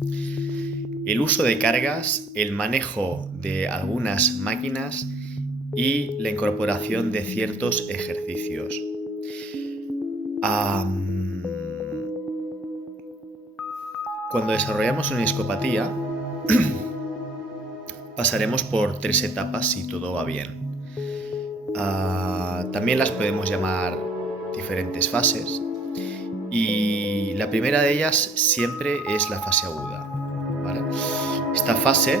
el uso de cargas, el manejo de algunas máquinas y la incorporación de ciertos ejercicios. Am, Cuando desarrollamos una discopatía, pasaremos por 3 etapas si todo va bien. También las podemos llamar diferentes fases. Y la primera de ellas siempre es la fase aguda, ¿vale? Esta fase,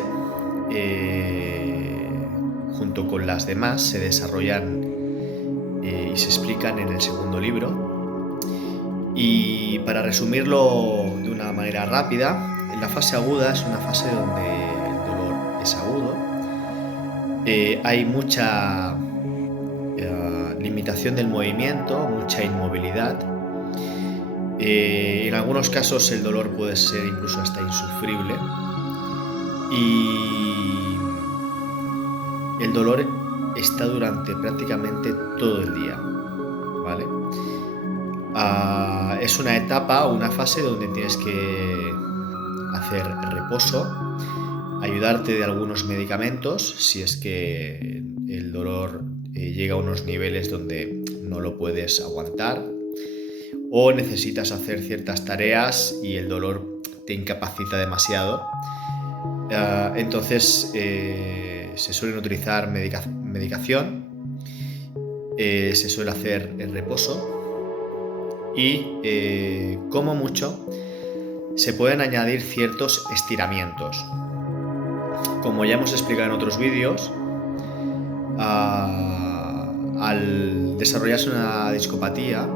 junto con las demás, se desarrollan y se explican en el segundo libro. Y para resumirlo de una manera rápida, la fase aguda es una fase donde el dolor es agudo. Hay mucha limitación del movimiento, mucha inmovilidad. En algunos casos el dolor puede ser incluso hasta insufrible y el dolor está durante prácticamente todo el día, ¿vale? Es una etapa o una fase donde tienes que hacer reposo, ayudarte de algunos medicamentos si es que el dolor llega a unos niveles donde no lo puedes aguantar, o necesitas hacer ciertas tareas y el dolor te incapacita demasiado. Entonces se suelen utilizar medicación, se suele hacer el reposo y como mucho se pueden añadir ciertos estiramientos. Como ya hemos explicado en otros vídeos, al desarrollarse una discopatía,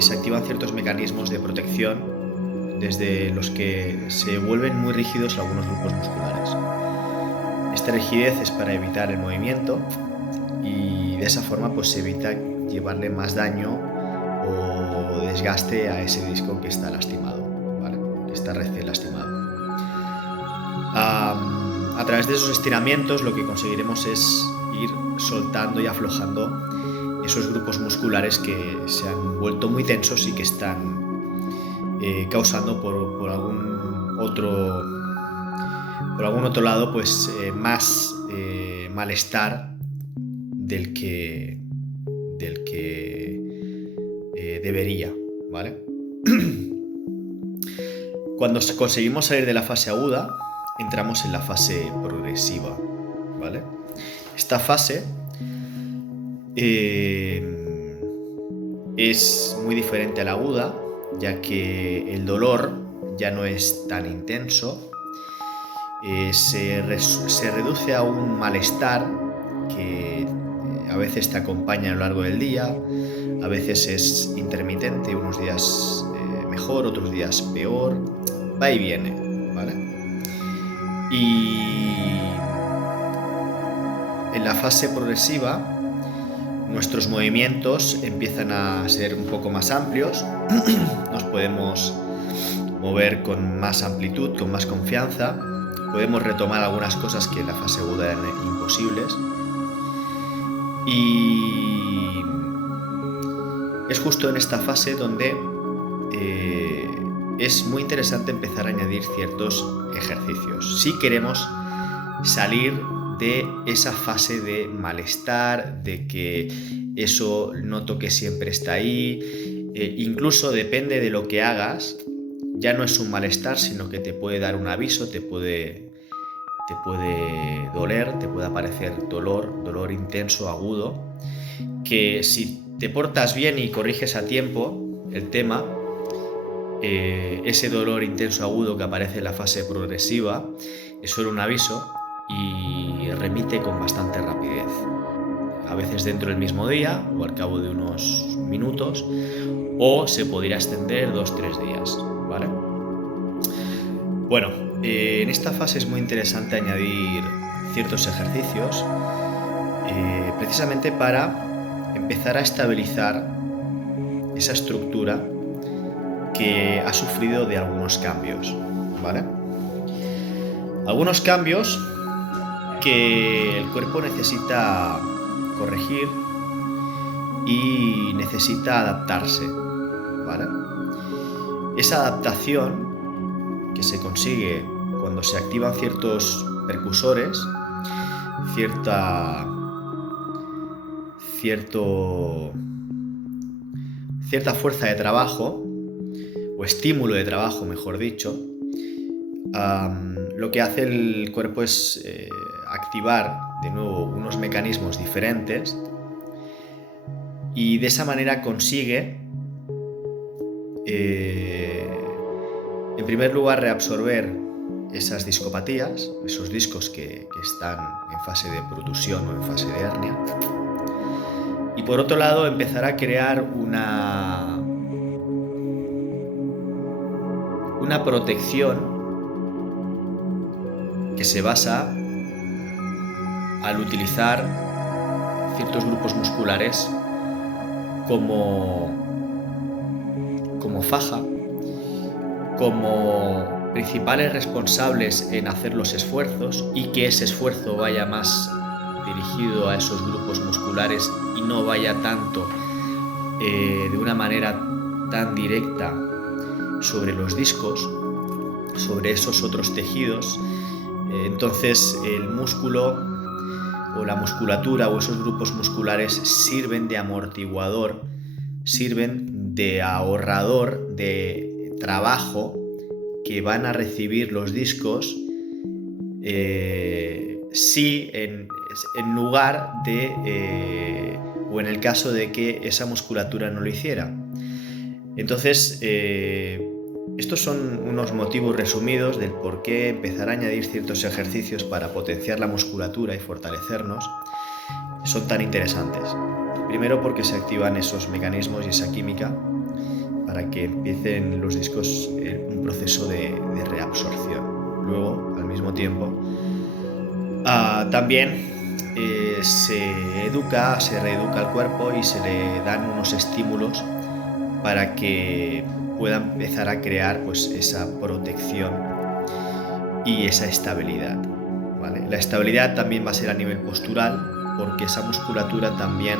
se activan ciertos mecanismos de protección desde los que se vuelven muy rígidos algunos grupos musculares. Esta rigidez es para evitar el movimiento y de esa forma pues se evita llevarle más daño o desgaste a ese disco que está lastimado, ¿vale? Que está recién lastimado. A través de esos estiramientos lo que conseguiremos es ir soltando y aflojando esos grupos musculares que se han vuelto muy tensos y que están causando por algún otro lado pues más malestar del que debería, ¿vale? Cuando conseguimos salir de la fase aguda, entramos en la fase progresiva, ¿vale? Esta fase es muy diferente a la aguda, ya que el dolor ya no es tan intenso, se reduce a un malestar que a veces te acompaña a lo largo del día, a veces es intermitente, unos días mejor, otros días peor, va y viene, ¿vale? Y en la fase progresiva nuestros movimientos empiezan a ser un poco más amplios, nos podemos mover con más amplitud, con más confianza, podemos retomar algunas cosas que en la fase aguda eran imposibles. Y es justo en esta fase donde es muy interesante empezar a añadir ciertos ejercicios. Si queremos salir de esa fase de malestar, de que eso noto que siempre está ahí, incluso depende de lo que hagas, ya no es un malestar, sino que te puede dar un aviso, te puede doler, te puede aparecer dolor intenso, agudo, que si te portas bien y corriges a tiempo el tema, ese dolor intenso agudo que aparece en la fase progresiva es solo un aviso y remite con bastante rapidez. A veces dentro del mismo día o al cabo de unos minutos, o se podría extender 2-3 días, ¿vale? Bueno, en esta fase es muy interesante añadir ciertos ejercicios precisamente para empezar a estabilizar esa estructura que ha sufrido de algunos cambios, ¿vale? Algunos cambios que el cuerpo necesita corregir y necesita adaptarse, ¿vale? Esa adaptación que se consigue cuando se activan ciertos percusores, cierta fuerza de trabajo, o estímulo de trabajo, mejor dicho. Lo que hace el cuerpo es activar de nuevo unos mecanismos diferentes, y de esa manera consigue, en primer lugar, reabsorber esas discopatías, esos discos que están en fase de protusión o en fase de hernia, y por otro lado empezar a crear una protección que se basa al utilizar ciertos grupos musculares como faja, como principales responsables en hacer los esfuerzos, y que ese esfuerzo vaya más dirigido a esos grupos musculares y no vaya tanto de una manera tan directa sobre los discos, sobre esos otros tejidos. Entonces el músculo o la musculatura o esos grupos musculares sirven de amortiguador, sirven de ahorrador de trabajo que van a recibir los discos, si en lugar de o en el caso de que esa musculatura no lo hiciera. Entonces, estos son unos motivos resumidos del por qué empezar a añadir ciertos ejercicios para potenciar la musculatura y fortalecernos son tan interesantes. Primero, porque se activan esos mecanismos y esa química para que empiecen los discos un proceso de reabsorción. Luego, al mismo tiempo, también se reeduca al cuerpo y se le dan unos estímulos para que pueda empezar a crear pues esa protección y esa estabilidad, ¿vale? La estabilidad también va a ser a nivel postural, porque esa musculatura también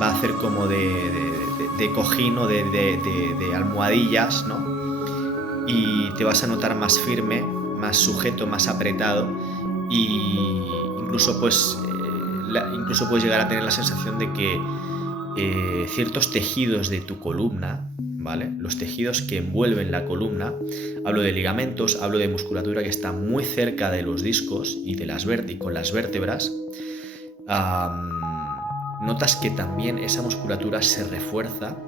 va a hacer como de cojín o de almohadillas, ¿no? Y te vas a notar más firme, más sujeto, más apretado, y incluso puedes llegar a tener la sensación de que ciertos tejidos de tu columna, ¿vale? Los tejidos que envuelven la columna, hablo de ligamentos, hablo de musculatura que está muy cerca de los discos y con las vértebras, notas que también esa musculatura se refuerza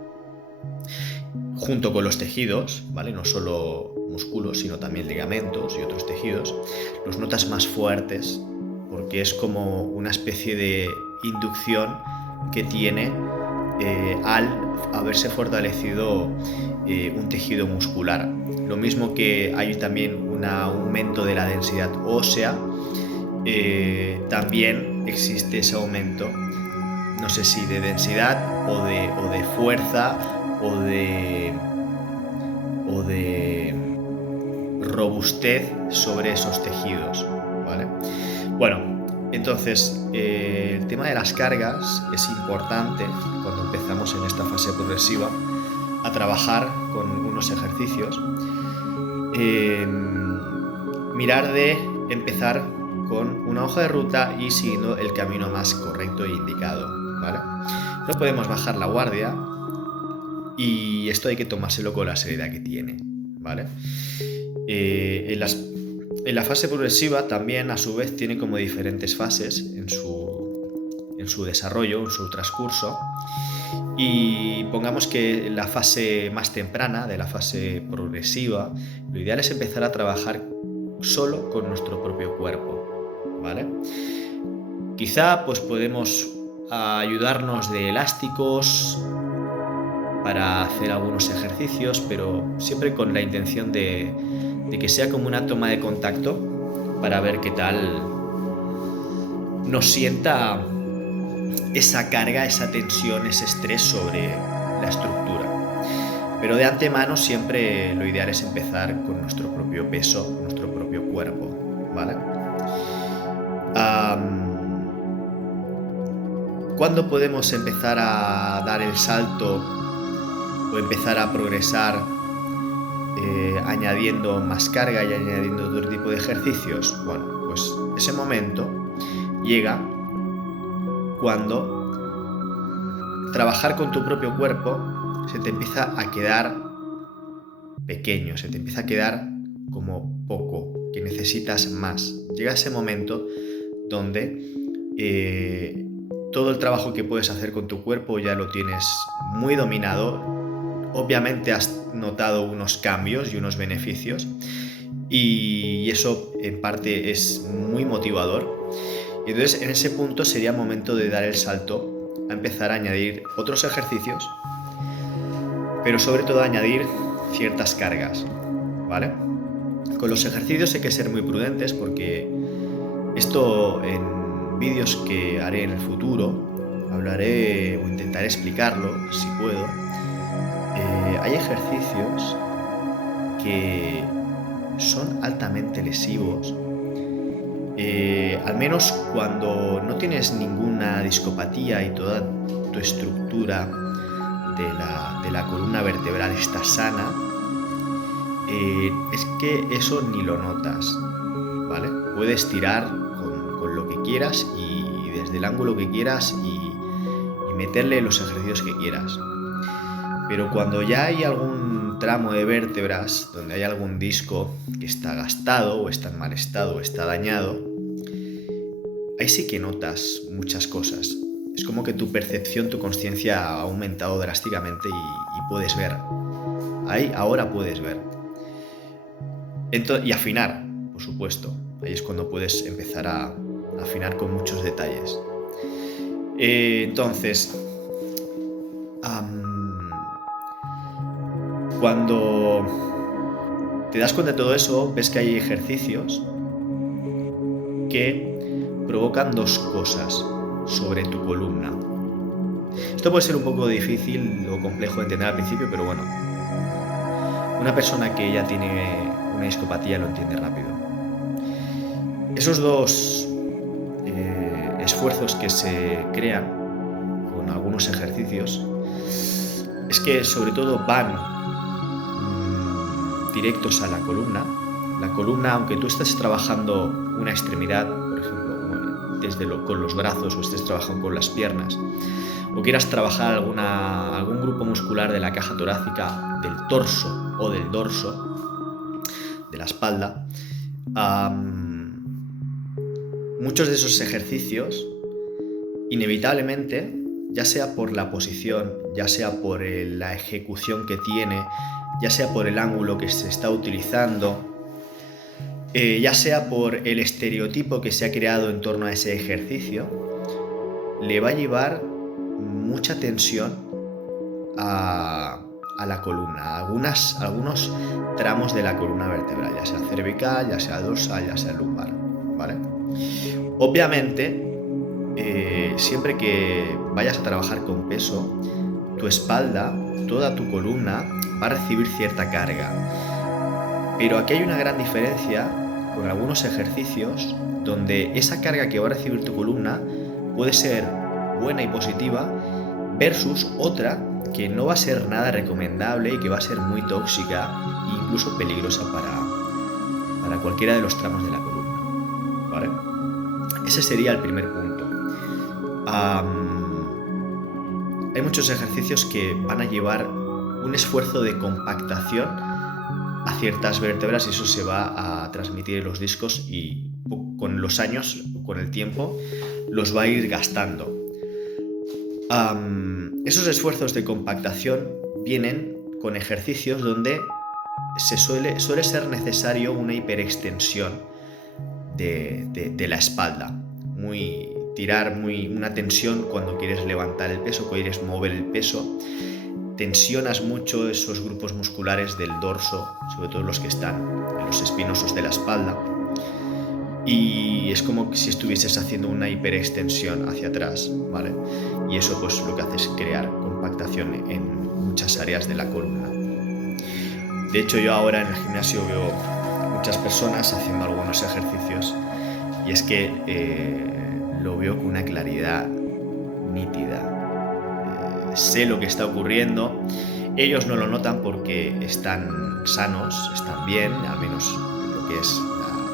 junto con los tejidos, ¿vale? No solo músculos, sino también ligamentos y otros tejidos. Los notas más fuertes porque es como una especie de inducción que tiene al haberse fortalecido un tejido muscular. Lo mismo que hay también un aumento de la densidad ósea, también existe ese aumento, no sé si de densidad o de fuerza o de robustez sobre esos tejidos, ¿vale? Bueno, entonces el tema de las cargas es importante cuando empezamos en esta fase progresiva a trabajar con unos ejercicios. Mirar de empezar con una hoja de ruta y siguiendo el camino más correcto e indicado, ¿vale? No podemos bajar la guardia, y esto hay que tomárselo con la seriedad que tiene, ¿vale? En la fase progresiva también, a su vez, tiene como diferentes fases en su desarrollo, en su transcurso. Y pongamos que en la fase más temprana de la fase progresiva, lo ideal es empezar a trabajar solo con nuestro propio cuerpo, ¿vale? Quizá pues podemos ayudarnos de elásticos para hacer algunos ejercicios, pero siempre con la intención de que sea como una toma de contacto para ver qué tal nos sienta esa carga, esa tensión, ese estrés sobre la estructura. Pero de antemano siempre lo ideal es empezar con nuestro propio peso, nuestro propio cuerpo, ¿vale? ¿Cuándo podemos empezar a dar el salto o empezar a progresar añadiendo más carga y añadiendo otro tipo de ejercicios. Bueno, pues ese momento llega cuando trabajar con tu propio cuerpo se te empieza a quedar pequeño, se te empieza a quedar como poco, que necesitas más. Llega ese momento donde todo el trabajo que puedes hacer con tu cuerpo ya lo tienes muy dominado. Obviamente has notado unos cambios y unos beneficios y eso en parte es muy motivador. Y entonces en ese punto sería momento de dar el salto a empezar a añadir otros ejercicios, pero sobre todo a añadir ciertas cargas, ¿vale? Con los ejercicios hay que ser muy prudentes porque esto en vídeos que haré en el futuro hablaré o intentaré explicarlo si puedo. Hay ejercicios que son altamente lesivos, al menos cuando no tienes ninguna discopatía y toda tu estructura de la columna vertebral está sana. Es que eso ni lo notas, ¿vale? Puedes tirar con lo que quieras y desde el ángulo que quieras y meterle los ejercicios que quieras. Pero cuando ya hay algún tramo de vértebras donde hay algún disco que está gastado o está en mal estado o está dañado, ahí sí que notas muchas cosas. Es como que tu percepción, tu conciencia ha aumentado drásticamente y puedes ver. Ahí ahora puedes ver. Y afinar, por supuesto. Ahí es cuando puedes empezar a afinar con muchos detalles. Entonces, cuando te das cuenta de todo eso, ves que hay ejercicios que provocan dos cosas sobre tu columna. Esto puede ser un poco difícil o complejo de entender al principio, pero bueno, una persona que ya tiene una discopatía lo entiende rápido. Esos dos esfuerzos que se crean con algunos ejercicios es que sobre todo van directos a la columna. La columna, aunque tú estés trabajando una extremidad, por ejemplo, con los brazos o estés trabajando con las piernas, o quieras trabajar algún grupo muscular de la caja torácica, del torso o del dorso, de la espalda, muchos de esos ejercicios, inevitablemente, ya sea por la posición, ya sea por la ejecución que tiene, ya sea por el ángulo que se está utilizando, ya sea por el estereotipo que se ha creado en torno a ese ejercicio, le va a llevar mucha tensión a la columna, a algunos tramos de la columna vertebral, ya sea cervical, ya sea dorsal, ya sea lumbar, ¿vale? Obviamente, siempre que vayas a trabajar con peso, tu espalda, toda tu columna va a recibir cierta carga. Pero aquí hay una gran diferencia con algunos ejercicios donde esa carga que va a recibir tu columna puede ser buena y positiva versus otra que no va a ser nada recomendable y que va a ser muy tóxica e incluso peligrosa para cualquiera de los tramos de la columna, ¿vale? Ese sería el primer punto. Hay muchos ejercicios que van a llevar un esfuerzo de compactación a ciertas vértebras y eso se va a transmitir en los discos y con los años, con el tiempo, los va a ir gastando. Esos esfuerzos de compactación vienen con ejercicios donde suele ser necesario una hiperextensión de la espalda, una tensión cuando quieres levantar el peso, cuando quieres mover el peso, tensionas mucho esos grupos musculares del dorso, sobre todo los que están en los espinosos de la espalda, y es como si estuvieses haciendo una hiperextensión hacia atrás, ¿vale? Y eso pues lo que hace es crear compactación en muchas áreas de la columna. De hecho, yo ahora en el gimnasio veo muchas personas haciendo algunos ejercicios y es que lo veo con una claridad nítida. Sé lo que está ocurriendo Ellos no lo notan porque están sanos, están bien, al menos lo que es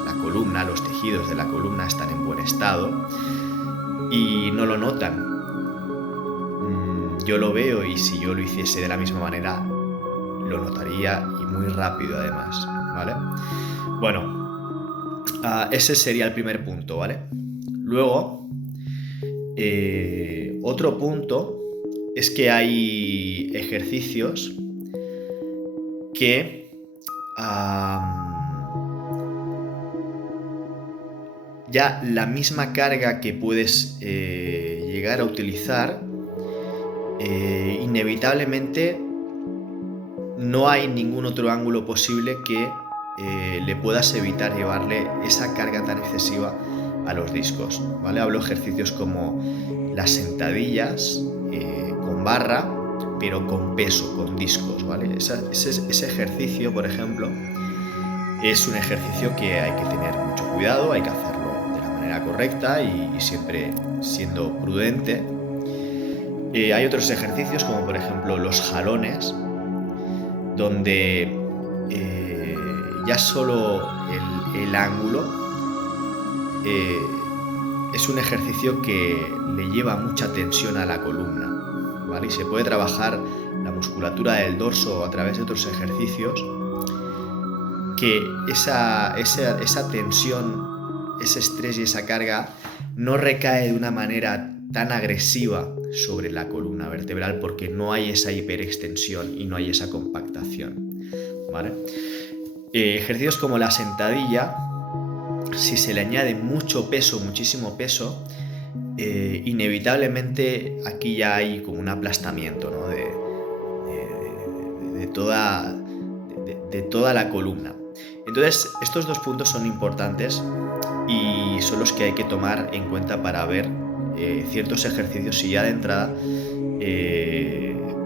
la columna, los tejidos de la columna están en buen estado y no lo notan. Yo lo veo y si yo lo hiciese de la misma manera, lo notaría y muy rápido además, ¿vale? Bueno, ese sería el primer punto, ¿vale? Luego, otro punto es que hay ejercicios que ya la misma carga que puedes llegar a utilizar, inevitablemente no hay ningún otro ángulo posible que le puedas evitar llevarle esa carga tan excesiva a los discos, ¿vale? Hablo de ejercicios como las sentadillas con barra, pero con peso, con discos, ¿vale? Ese ejercicio, por ejemplo, es un ejercicio que hay que tener mucho cuidado, hay que hacerlo de la manera correcta y siempre siendo prudente. Hay otros ejercicios como por ejemplo los jalones, donde ya solo el ángulo es un ejercicio que le lleva mucha tensión a la columna, ¿vale? Y se puede trabajar la musculatura del dorso a través de otros ejercicios que esa tensión, ese estrés y esa carga no recae de una manera tan agresiva sobre la columna vertebral porque no hay esa hiperextensión y no hay esa compactación, ¿vale? Ejercicios como la sentadilla, si se le añade mucho peso, muchísimo peso, inevitablemente aquí ya hay como un aplastamiento, ¿no? de toda la columna. Entonces, estos dos puntos son importantes y son los que hay que tomar en cuenta para ver ciertos ejercicios y ya de entrada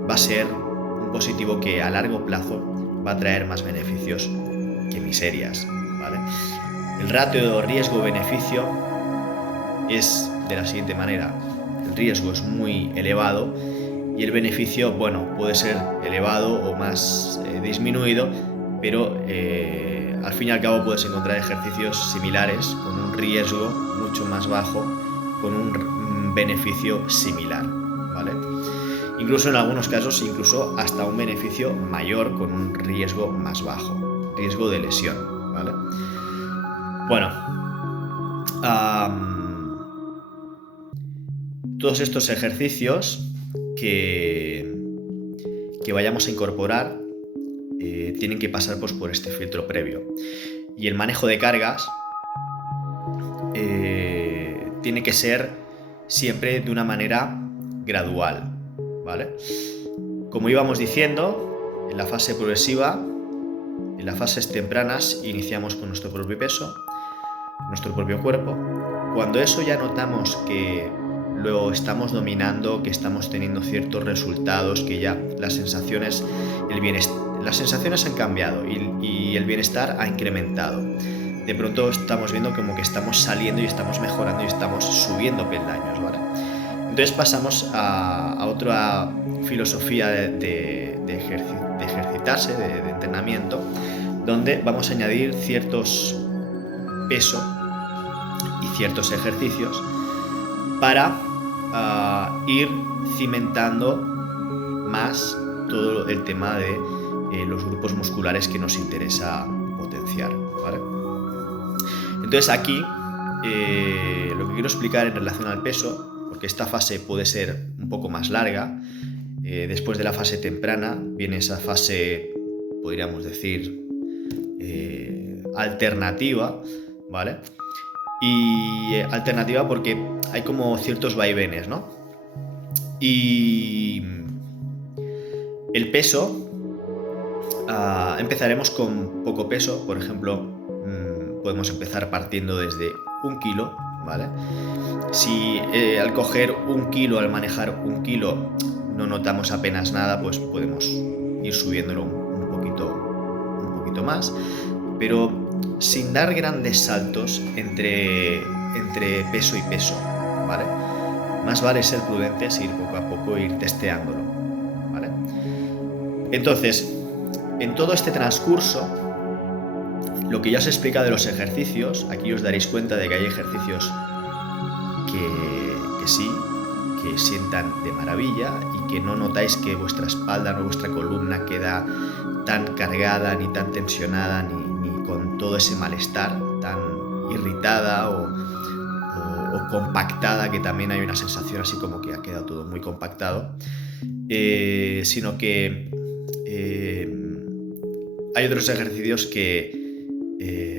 va a ser un positivo que a largo plazo va a traer más beneficios que miserias, ¿vale? El ratio riesgo-beneficio es de la siguiente manera: el riesgo es muy elevado y el beneficio, bueno, puede ser elevado o más disminuido, pero al fin y al cabo puedes encontrar ejercicios similares con un riesgo mucho más bajo, con un beneficio similar, ¿vale? Incluso en algunos casos, incluso hasta un beneficio mayor con un riesgo más bajo, riesgo de lesión, ¿vale? Bueno, todos estos ejercicios que vayamos a incorporar tienen que pasar pues, por este filtro previo. Y el manejo de cargas tiene que ser siempre de una manera gradual, ¿vale? Como íbamos diciendo, en la fase progresiva, en las fases tempranas, iniciamos con nuestro propio peso, nuestro propio cuerpo. Cuando eso ya notamos que lo estamos dominando, que estamos teniendo ciertos resultados, que ya las sensaciones, las sensaciones han cambiado y el bienestar ha incrementado. De pronto estamos viendo como que estamos saliendo y estamos mejorando y estamos subiendo peldaños, ¿vale? Entonces pasamos a otra filosofía de ejercitarse, de entrenamiento, donde vamos a añadir ciertos peso y ciertos ejercicios para ir cimentando más todo el tema de los grupos musculares que nos interesa potenciar, ¿vale? Entonces aquí lo que quiero explicar en relación al peso, porque esta fase puede ser un poco más larga, después de la fase temprana viene esa fase, podríamos decir, alternativa, ¿vale? Y alternativa porque hay como ciertos vaivenes, ¿no? Y el peso, empezaremos con poco peso, por ejemplo, podemos empezar partiendo desde 1 kilo, ¿vale? Si al coger 1 kilo, al manejar 1 kilo, no notamos apenas nada, pues podemos ir subiéndolo un poquito más, pero sin dar grandes saltos entre peso y peso, ¿vale? Más vale ser prudentes e ir poco a poco, ir testeándolo, ¿vale? Entonces, en todo este transcurso, lo que ya os he explicado de los ejercicios, aquí os daréis cuenta de que hay ejercicios que sí, que sientan de maravilla y que no notáis que vuestra espalda o vuestra columna queda tan cargada, ni tan tensionada, ni con todo ese malestar, tan irritada o compactada, que también hay una sensación así como que ha quedado todo muy compactado, sino que hay otros ejercicios que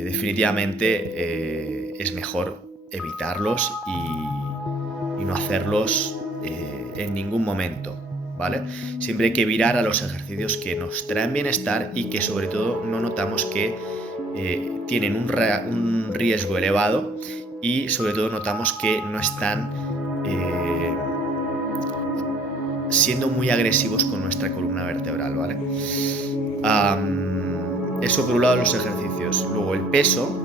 definitivamente es mejor evitarlos y no hacerlos en ningún momento, ¿vale? Siempre hay que virar a los ejercicios que nos traen bienestar y que sobre todo no notamos que tienen un riesgo elevado, y sobre todo notamos que no están siendo muy agresivos con nuestra columna vertebral, ¿vale? Eso por un lado, los ejercicios. Luego el peso.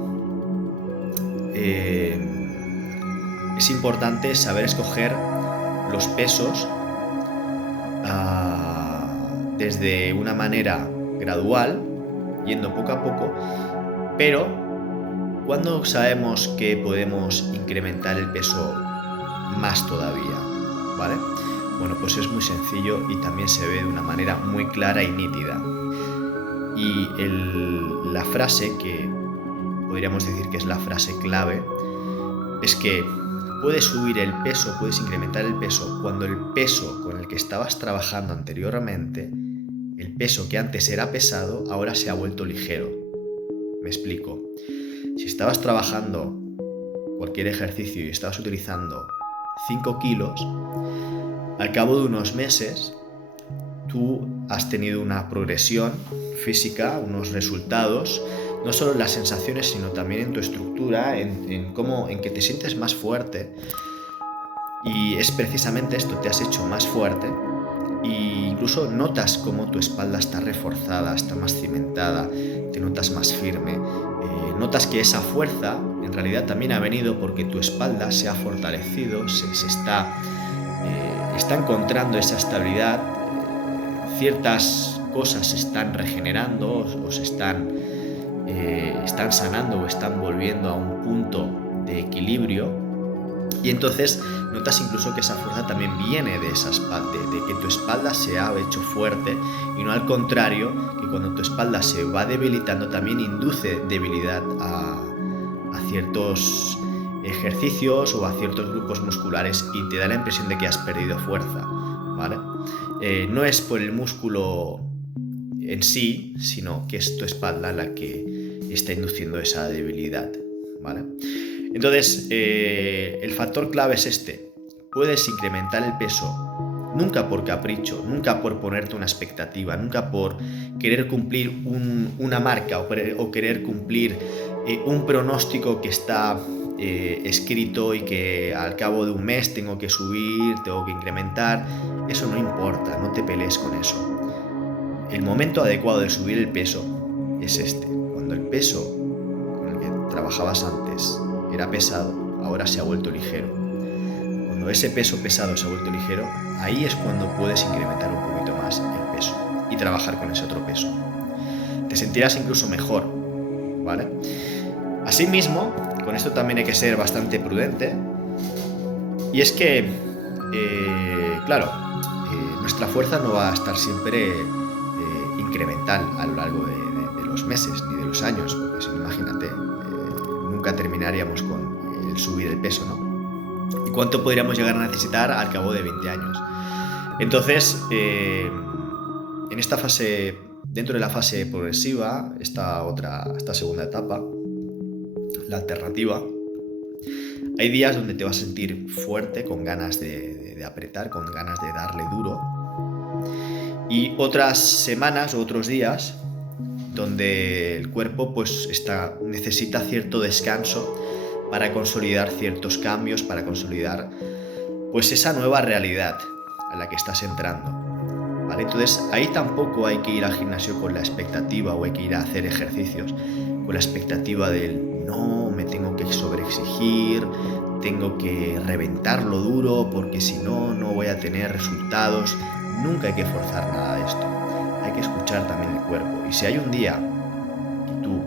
Es importante saber escoger los pesos desde una manera gradual, yendo poco a poco, pero cuando sabemos que podemos incrementar el peso más todavía, ¿vale? Bueno, pues es muy sencillo y también se ve de una manera muy clara y nítida. Y la frase que podríamos decir que es la frase clave es que puedes subir el peso, puedes incrementar el peso cuando el peso con el que estabas trabajando anteriormente, el peso que antes era pesado, ahora se ha vuelto ligero. Me explico. Si estabas trabajando cualquier ejercicio y estabas utilizando 5 kilos, al cabo de unos meses tú has tenido una progresión física, unos resultados, no solo en las sensaciones, sino también en tu estructura, en que te sientes más fuerte. Y es precisamente esto, te has hecho más fuerte, e incluso notas cómo tu espalda está reforzada, está más cimentada, te notas más firme. Notas que esa fuerza en realidad también ha venido porque tu espalda se ha fortalecido, se está encontrando esa estabilidad, ciertas cosas se están regenerando o se están sanando o están volviendo a un punto de equilibrio, y entonces notas incluso que esa fuerza también viene de esa espalda, de que tu espalda se ha hecho fuerte, y no al contrario, que cuando tu espalda se va debilitando también induce debilidad a ciertos ejercicios o a ciertos grupos musculares y te da la impresión de que has perdido fuerza, ¿vale? No es por el músculo en sí, sino que es tu espalda la que está induciendo esa debilidad, ¿vale? Entonces, el factor clave es este. Puedes incrementar el peso nunca por capricho, nunca por ponerte una expectativa, nunca por querer cumplir una marca o querer cumplir un pronóstico que está escrito y que al cabo de un mes tengo que subir, tengo que incrementar. Eso no importa, no te pelees con eso. El momento adecuado de subir el peso es este. Cuando el peso con el que trabajabas antes era pesado, ahora se ha vuelto ligero. Cuando ese peso pesado se ha vuelto ligero, ahí es cuando puedes incrementar un poquito más el peso y trabajar con ese otro peso. Te sentirás incluso mejor, ¿vale? Asimismo, con esto también hay que ser bastante prudente, y es que, nuestra fuerza no va a estar siempre incremental a lo largo de los meses ni de los años, porque si no, imagínate, nunca terminaríamos con el subir el peso, ¿no? ¿Y cuánto podríamos llegar a necesitar al cabo de 20 años? Entonces, en esta fase, dentro de la fase progresiva, esta segunda etapa, la alternativa, hay días donde te vas a sentir fuerte, con ganas de apretar, con ganas de darle duro, y otras semanas o otros días donde el cuerpo pues necesita cierto descanso para consolidar ciertos cambios, para consolidar pues esa nueva realidad a la que estás entrando, ¿vale? Entonces ahí tampoco hay que ir al gimnasio con la expectativa, o hay que ir a hacer ejercicios con la expectativa del no, me tengo que sobreexigir, tengo que reventarlo duro porque si no, no voy a tener resultados. Nunca hay que forzar nada de esto. hay que escuchar también el cuerpo. Y si hay un día que tú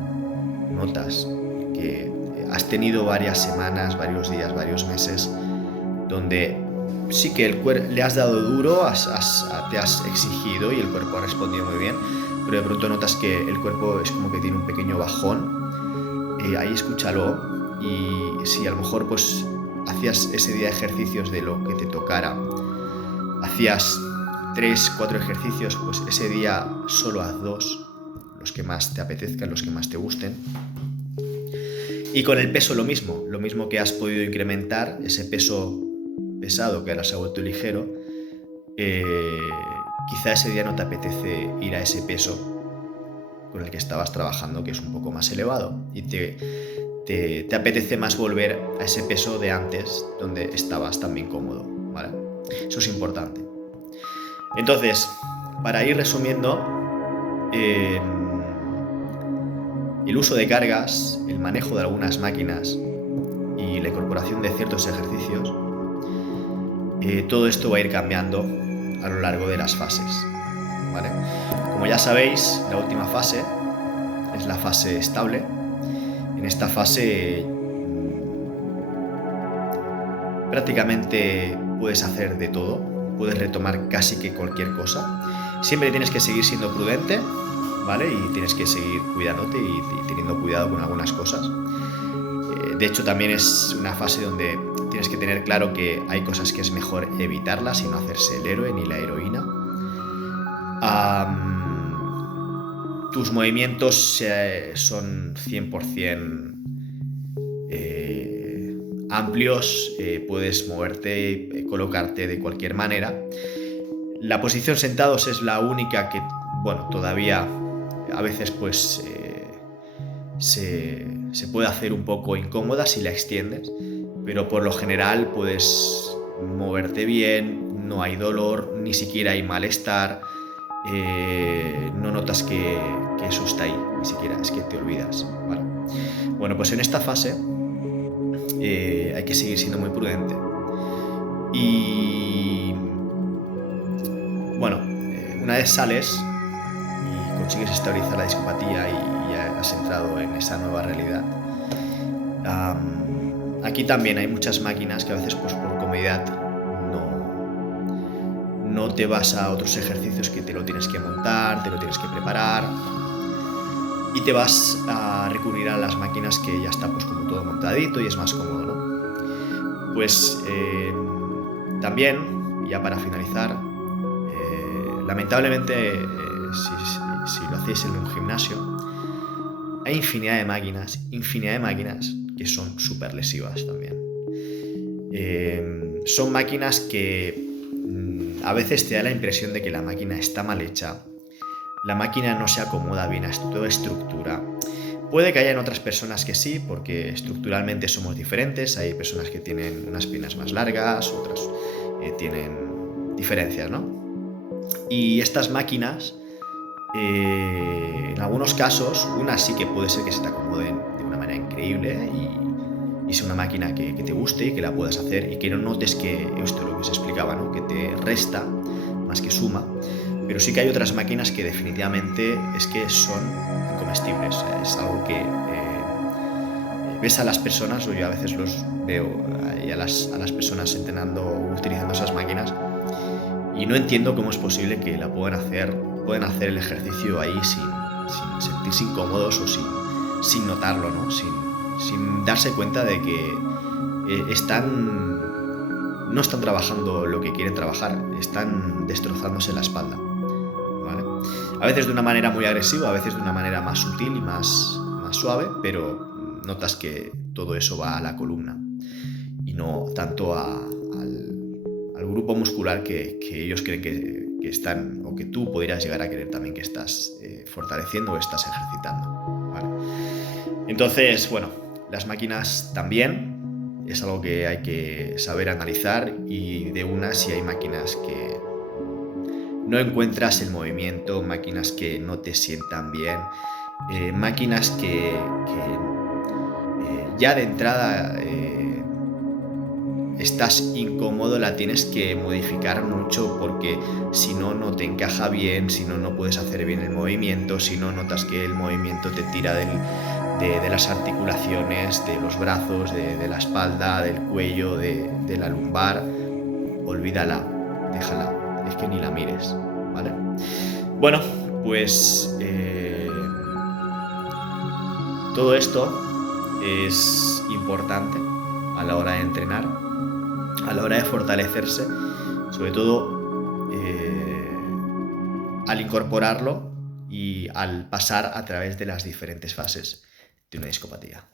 notas que has tenido varias semanas, varios días, varios meses, donde sí que le has dado duro, te has exigido y el cuerpo ha respondido muy bien, pero de pronto notas que el cuerpo es como que tiene un pequeño bajón, ahí escúchalo. Y si a lo mejor pues hacías ese día ejercicios de lo que te tocara, hacías 3, 4 ejercicios, pues ese día solo haz 2, los que más te apetezcan, los que más te gusten. Y con el peso lo mismo que has podido incrementar, ese peso pesado que ahora se ha vuelto ligero, quizá ese día no te apetece ir a ese peso con el que estabas trabajando, que es un poco más elevado, y te apetece más volver a ese peso de antes, donde estabas también cómodo, ¿vale? Eso es importante. Entonces, para ir resumiendo, el uso de cargas, el manejo de algunas máquinas y la incorporación de ciertos ejercicios, todo esto va a ir cambiando a lo largo de las fases, ¿vale? Como ya sabéis, la última fase es la fase estable. En esta fase prácticamente puedes hacer de todo, puedes retomar casi que cualquier cosa. Siempre tienes que seguir siendo prudente, ¿vale? Y tienes que seguir cuidándote y teniendo cuidado con algunas cosas. De hecho, también es una fase donde tienes que tener claro que hay cosas que es mejor evitarlas y no hacerse el héroe ni la heroína. Tus movimientos son 100% amplios, puedes moverte, colocarte de cualquier manera. La posición sentados es la única que, bueno, todavía a veces pues se puede hacer un poco incómoda si la extiendes, pero por lo general puedes moverte bien, no hay dolor, ni siquiera hay malestar, no notas que eso está ahí, ni siquiera es que te olvidas, ¿vale? Bueno, pues en esta fase hay que seguir siendo muy prudente. Y bueno, una vez sales y consigues estabilizar la discopatía y ya has entrado en esa nueva realidad, aquí también hay muchas máquinas que a veces pues por comodidad no te vas a otros ejercicios que te lo tienes que montar, te lo tienes que preparar y te vas a recurrir a las máquinas que ya está pues como todo montadito y es más cómodo, ¿no? Pues también, ya para finalizar, lamentablemente si lo hacéis en un gimnasio, hay infinidad de máquinas que son súper lesivas también. Son máquinas que a veces te da la impresión de que la máquina está mal hecha, la máquina no se acomoda bien a toda estructura. Puede que hayan otras personas que sí, porque estructuralmente somos diferentes, hay personas que tienen unas piernas más largas, otras tienen diferencias, ¿no? Y estas máquinas, en algunos casos, una sí que puede ser que se te acomoden de una manera increíble y sea una máquina que te guste y que la puedas hacer y que no notes que esto es lo que os explicaba, ¿no? Que te resta más que suma. Pero sí que hay otras máquinas que definitivamente es que son incomestibles. Es algo que ves a las personas, o yo a veces los veo a las personas entrenando o utilizando esas máquinas, y no entiendo cómo es posible que la puedan hacer el ejercicio ahí sin sentirse incómodos o sin notarlo, ¿no? Sin darse cuenta de que no están trabajando lo que quieren trabajar, están destrozándose la espalda, ¿vale? A veces de una manera muy agresiva, a veces de una manera más sutil y más suave, pero notas que todo eso va a la columna y no tanto al grupo muscular que ellos creen que están, o que tú podrías llegar a creer también que estás fortaleciendo o estás ejercitando, ¿vale? Entonces, bueno, las máquinas también es algo que hay que saber analizar, y de una, si hay máquinas que no encuentras el movimiento, máquinas que no te sientan bien, máquinas que ya de entrada estás incómodo, la tienes que modificar mucho, porque si no, no te encaja bien, si no, no puedes hacer bien el movimiento, si no, notas que el movimiento te tira de las articulaciones, de los brazos, de la espalda, del cuello, de la lumbar. Olvídala, déjala, es que ni la mires, ¿vale? Bueno, pues todo esto es importante a la hora de entrenar, a la hora de fortalecerse, sobre todo al incorporarlo y al pasar a través de las diferentes fases de una discopatía.